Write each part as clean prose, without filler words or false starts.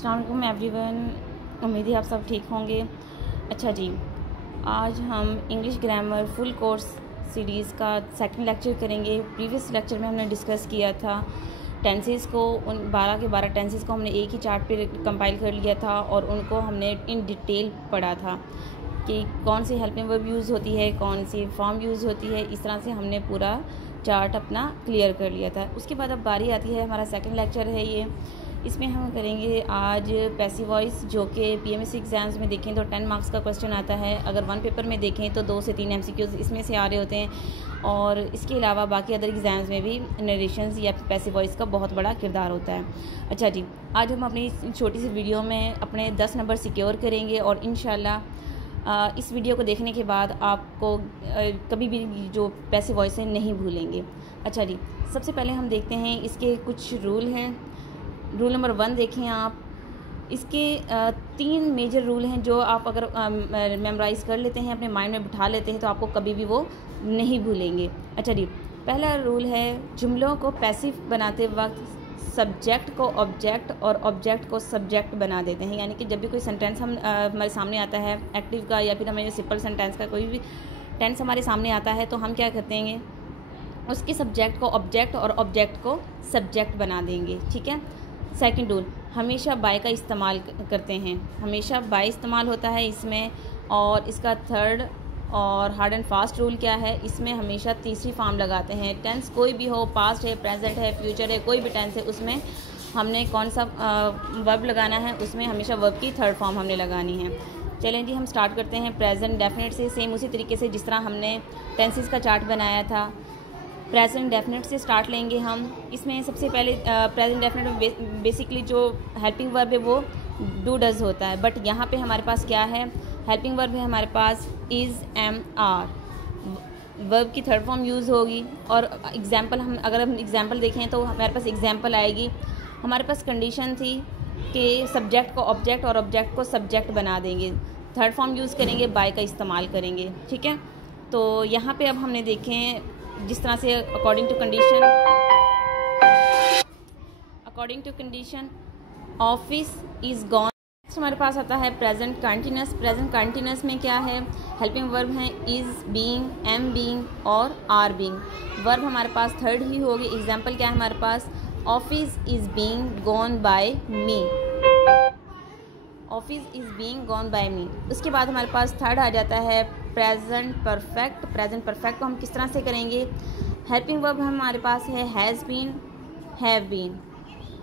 अस्सलाम वालेकुम एवरीवन, उम्मीद है आप सब ठीक होंगे। अच्छा जी, आज हम English grammar full course series का सेकंड लेक्चर करेंगे। प्रीवियस लेक्चर में हमने डिस्कस किया था टेंसेस को, उन 12 के 12 टेंसेस को हमने एक ही चार्ट पे कंपाइल कर लिया था और उनको हमने इन डिटेल पढ़ा था कि कौन सी हेल्पिंग वर्ब यूज़ होती है, कौन सी फॉर्म यूज़ होती है। इस तरह से हमने पूरा चार्ट अपना क्लियर कर लिया था। उसके बाद अब बारी आती है, हमारा सेकंड लेक्चर है ये। इसमें हम करेंगे आज पैसिव वॉइस, जो कि पीएमएससी एग्ज़ाम्स में देखें तो 10 मार्क्स का क्वेश्चन आता है। अगर वन पेपर में देखें तो 2 से 3 एमसीक्यूज़ इसमें से आ रहे होते हैं और इसके अलावा बाकी अदर एग्ज़ाम्स में भी नरेशंस या पैसिव वॉइस का बहुत बड़ा किरदार होता है। अच्छा जी, आज हम अपनी छोटी सी वीडियो में अपने 10 नंबर सिक्योर करेंगे और इंशाल्लाह इस वीडियो को देखने के बाद आपको कभी भी जो पैसिव वॉइस है नहीं भूलेंगे। अच्छा जी, सबसे पहले हम देखते हैं इसके कुछ रूल हैं। रूल नंबर 1 देखें आप। इसके 3 मेजर रूल हैं जो आप अगर मेमोराइज़ कर लेते हैं, अपने माइंड में बिठा लेते हैं तो आपको कभी भी वो नहीं भूलेंगे। अच्छा जी, पहला रूल है जुमलों को पैसिव बनाते वक्त सब्जेक्ट को ऑब्जेक्ट और ऑब्जेक्ट को सब्जेक्ट बना देते हैं। यानी कि जब भी कोई सेंटेंस हमारे सामने आता है एक्टिव का या फिर हमें सिंपल सेंटेंस का कोई भी टेंस हमारे सामने आता है तो हम क्या करते हैं, उसके सब्जेक्ट को ऑब्जेक्ट और ऑब्जेक्ट को सब्जेक्ट बना देंगे। ठीक है। सेकंड रूल, हमेशा बाय का इस्तेमाल करते हैं। हमेशा बाय इस्तेमाल होता है इसमें। और इसका थर्ड और हार्ड एंड फास्ट रूल क्या है, इसमें हमेशा तीसरी फॉर्म लगाते हैं। टेंस कोई भी हो, पास्ट है, प्रेजेंट है, फ्यूचर है, कोई भी टेंस है, उसमें हमने कौन सा वर्ब लगाना है, उसमें हमेशा वर्ब की थर्ड फॉर्म हमने लगानी है। चलें जी, हम स्टार्ट करते हैं प्रेजेंट डेफिनेट से। सेम उसी तरीके से जिस तरह हमने टेंसेस का चार्ट बनाया था, प्रेजेंट डेफिनेट से स्टार्ट लेंगे हम। इसमें सबसे पहले प्रेजेंट डेफिनेट में बेसिकली जो हेल्पिंग वर्ब है वो डू डज होता है, बट यहाँ पे हमारे पास क्या है, हेल्पिंग वर्ब है हमारे पास इज़, एम, आर। वर्ब की थर्ड फॉर्म यूज़ होगी। और एग्जाम्पल अगर हम एग्जाम्पल देखें तो हमारे पास एग्जाम्पल आएगी। हमारे पास कंडीशन थी कि सब्जेक्ट को ऑब्जेक्ट और ऑब्जेक्ट को सब्जेक्ट बना देंगे, थर्ड फॉर्म यूज़ करेंगे, बाय का इस्तेमाल करेंगे। ठीक है। तो यहाँ पे अब हमने देखें जिस तरह से according to condition office is gone. हमारे पास आता है प्रेजेंट कंटिन्यूस। प्रेजेंट कंटिन्यूस में क्या है, हेल्पिंग वर्ब हैं इज़, बीइंग, एम बीइंग और आर बीइंग। वर्ब हमारे पास थर्ड ही होगी। एग्जाम्पल क्या है हमारे पास, office is being gone by me. Office is being gone by me. उसके बाद हमारे पास थर्ड आ जाता है प्रेजेंट परफेक्ट। प्रेजेंट परफेक्ट को हम किस तरह से करेंगे, हेल्पिंग वर्ब हमारे पास है has been, have been.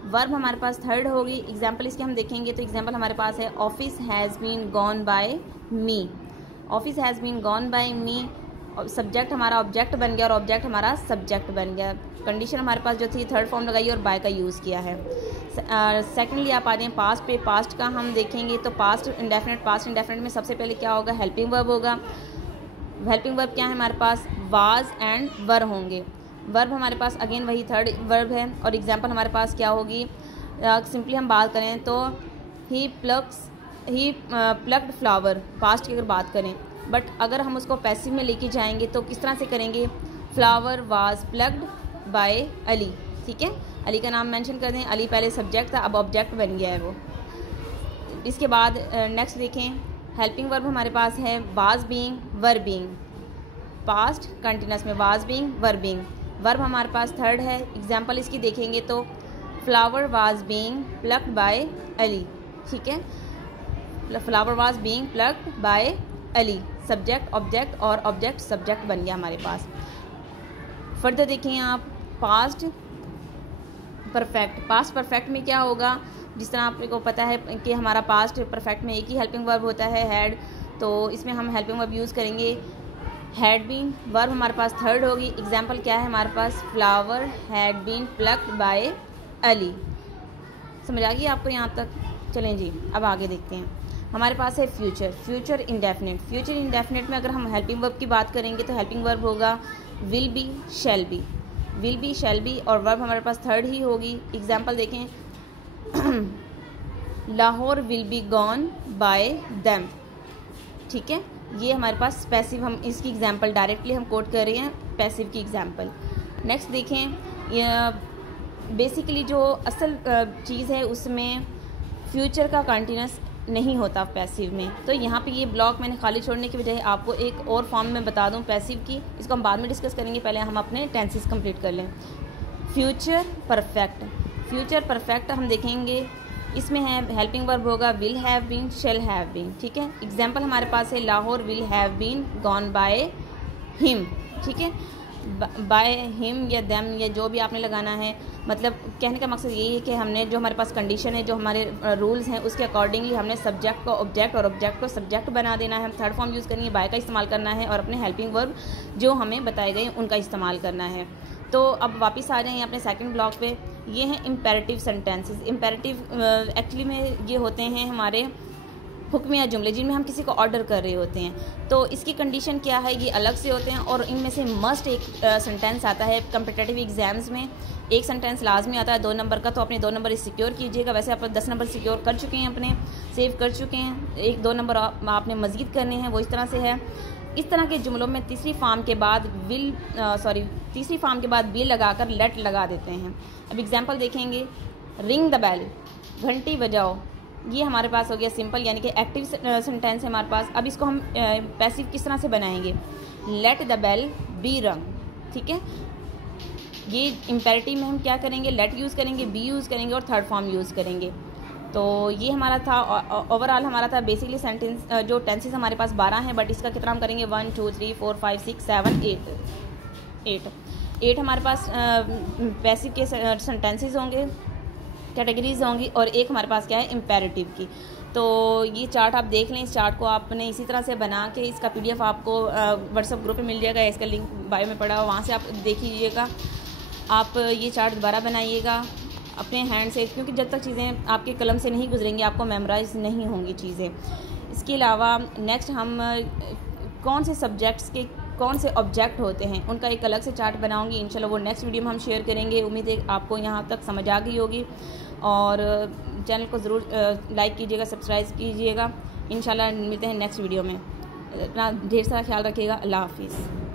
Verb हमारे पास थर्ड होगी। एग्जाम्पल इसके हम देखेंगे तो एग्जाम्पल हमारे पास है office has been gone by me. Office has been gone by me. Subject हमारा ऑब्जेक्ट बन गया और ऑब्जेक्ट हमारा सब्जेक्ट बन गया। कंडीशन हमारे पास जो थी थर्ड फॉर्म लगाई और बाय का यूज़ किया है। सेकेंडली आप आ जाएँ पास्ट पे। पास्ट का हम देखेंगे तो पास्ट इंडेफिनिट में सबसे पहले क्या होगा, हेल्पिंग वर्ब होगा। हेल्पिंग वर्ब क्या है हमारे पास, वाज एंड वर होंगे। वर्ब हमारे पास अगेन वही थर्ड वर्ब है। और एग्जांपल हमारे पास क्या होगी, सिंपली हम बात करें तो ही प्लक्ड फ्लावर, पास्ट की अगर बात करें। बट अगर हम उसको पैसिव में लेके जाएंगे तो किस तरह से करेंगे, flower was plucked by Ali. ठीक है, अली का नाम मेंशन कर दें। अली पहले सब्जेक्ट था, अब ऑब्जेक्ट बन गया है वो। इसके बाद नेक्स्ट देखें, हेल्पिंग वर्ब हमारे पास है was being, were being. Past continuous में was being, were being. Verb हमारे पास थर्ड है। एग्जाम्पल इसकी देखेंगे तो flower was being plucked by Ali. ठीक है, flower was being plucked by Ali. Subject object और ऑब्जेक्ट सब्जेक्ट बन गया हमारे पास। फर्दर देखें आप पास्ट परफेक्ट। पास्ट परफेक्ट में क्या होगा, जिस तरह आपको पता है कि हमारा पास्ट परफेक्ट में एक ही हेल्पिंग वर्ब होता है, हैड। तो इसमें हम हेल्पिंग वर्ब यूज़ करेंगे हैड बीन। वर्ब हमारे पास थर्ड होगी। एग्जाम्पल क्या है हमारे पास, flower had been plucked by Ali. समझ आ गई आपको यहाँ तक। चलें जी, अब आगे देखते हैं। हमारे पास है future. Future indefinite. Future indefinite में अगर हम हेल्पिंग वर्ब की बात करेंगे तो हेल्पिंग वर्ब होगा will be, shall be. Will be, shall be और वर्ब हमारे पास थर्ड ही होगी। एग्जाम्पल देखें Lahore will be gone by them. ठीक है, ये हमारे पास पैसिव, हम इसकी एग्जाम्पल डायरेक्टली हम कोट कर रहे हैं पैसिव की एग्जाम्पल। नेक्स्ट देखें, बेसिकली जो असल चीज़ है उसमें फ्यूचर का कंटिन्यूस नहीं होता पैसिव में। तो यहाँ पे ये ब्लॉक मैंने खाली छोड़ने की बजाय आपको एक और फॉर्म में बता दूँ पैसिव की, इसको हम बाद में डिस्कस करेंगे, पहले हम अपने टेंसेस कंप्लीट कर लें। फ्यूचर परफेक्ट, फ्यूचर परफेक्ट हम देखेंगे, इसमें है हेल्पिंग वर्ब होगा will have been, shall have been, ठीक है। एग्जाम्पल हमारे पास है Lahore will have been gone by him, ठीक है। बाय हिम या देम या जो भी आपने लगाना है, मतलब कहने का मकसद यही है कि हमने जो हमारे पास कंडीशन है, जो हमारे रूल्स हैं, उसके अकॉर्डिंगली हमने सब्जेक्ट को ऑब्जेक्ट और ऑब्जेक्ट को सब्जेक्ट बना देना है। हम थर्ड फॉर्म यूज़ करेंगे, बाय का इस्तेमाल करना है और अपने हेल्पिंग वर्ब जो हमें बताए गए उनका इस्तेमाल करना है। तो अब वापस आ जाएँ अपने सेकंड ब्लॉक पे। ये हैं इम्पेरेटिव सेंटेंसेस। इम्पेरेटिव एक्चुअली में ये होते हैं हमारे हुक्म या जुमले जिनमें हम किसी को ऑर्डर कर रहे होते हैं। तो इसकी कंडीशन क्या है, ये अलग से होते हैं और इनमें से मस्ट एक सेंटेंस आता है कॉम्पिटिटिव एग्जाम्स में। एक सेंटेंस लाजमी आता है 2 नंबर का, तो अपने 2 नंबर सिक्योर कीजिएगा। वैसे आप 10 नंबर सिक्योर कर चुके हैं, अपने सेव कर चुके हैं, 1-2 नंबर आपने मज़ीद करने हैं, वो इस तरह से है। इस तरह के जुमलों में तीसरी फॉर्म के बाद विल लगाकर लेट लगा देते हैं। अब एग्जाम्पल देखेंगे, रिंग द बेल, घंटी बजाओ, ये हमारे पास हो गया सिंपल यानी कि एक्टिव सेंटेंस है हमारे पास। अब इसको हम पैसिव किस तरह से बनाएंगे, लेट द बेल बी रंग, ठीक है। ये इम्पेरेटिव में हम क्या करेंगे, लेट यूज़ करेंगे, बी यूज़ करेंगे और थर्ड फॉर्म यूज़ करेंगे। तो ये हमारा था ओवरऑल हमारा था बेसिकली सेंटेंस जो टेंसेस हमारे पास 12 हैं, बट इसका कितना हम करेंगे 1 2 3 4 5 6 7 8 हमारे पास पैसिव के सेंटेंसेस होंगे, कैटेगरीज होंगी, और एक हमारे पास क्या है इम्पेरेटिव की। तो ये चार्ट आप देख लें, इस चार्ट को आपने इसी तरह से बना के इसका PDF आपको व्हाट्सएप ग्रुप में मिल जाएगा, इसका लिंक बायो में पड़ा हो, वहाँ से आप देख लीजिएगा। आप ये चार्ट दोबारा बनाइएगा अपने हैंड से, क्योंकि जब तक चीज़ें आपके कलम से नहीं गुजरेंगी आपको मेमोराइज नहीं होंगी चीज़ें। इसके अलावा नेक्स्ट हम कौन से सब्जेक्ट्स के कौन से ऑब्जेक्ट होते हैं उनका एक अलग से चार्ट बनाऊंगी, इंशाल्लाह वो नेक्स्ट वीडियो में हम शेयर करेंगे। उम्मीद है आपको यहाँ तक समझ आ गई होगी, और चैनल को ज़रूर लाइक कीजिएगा, सब्सक्राइब कीजिएगा। इंशाल्लाह मिलते हैं नेक्स्ट वीडियो में। अपना ढेर सारा ख्याल रखिएगा। अल्लाह हाफिज़।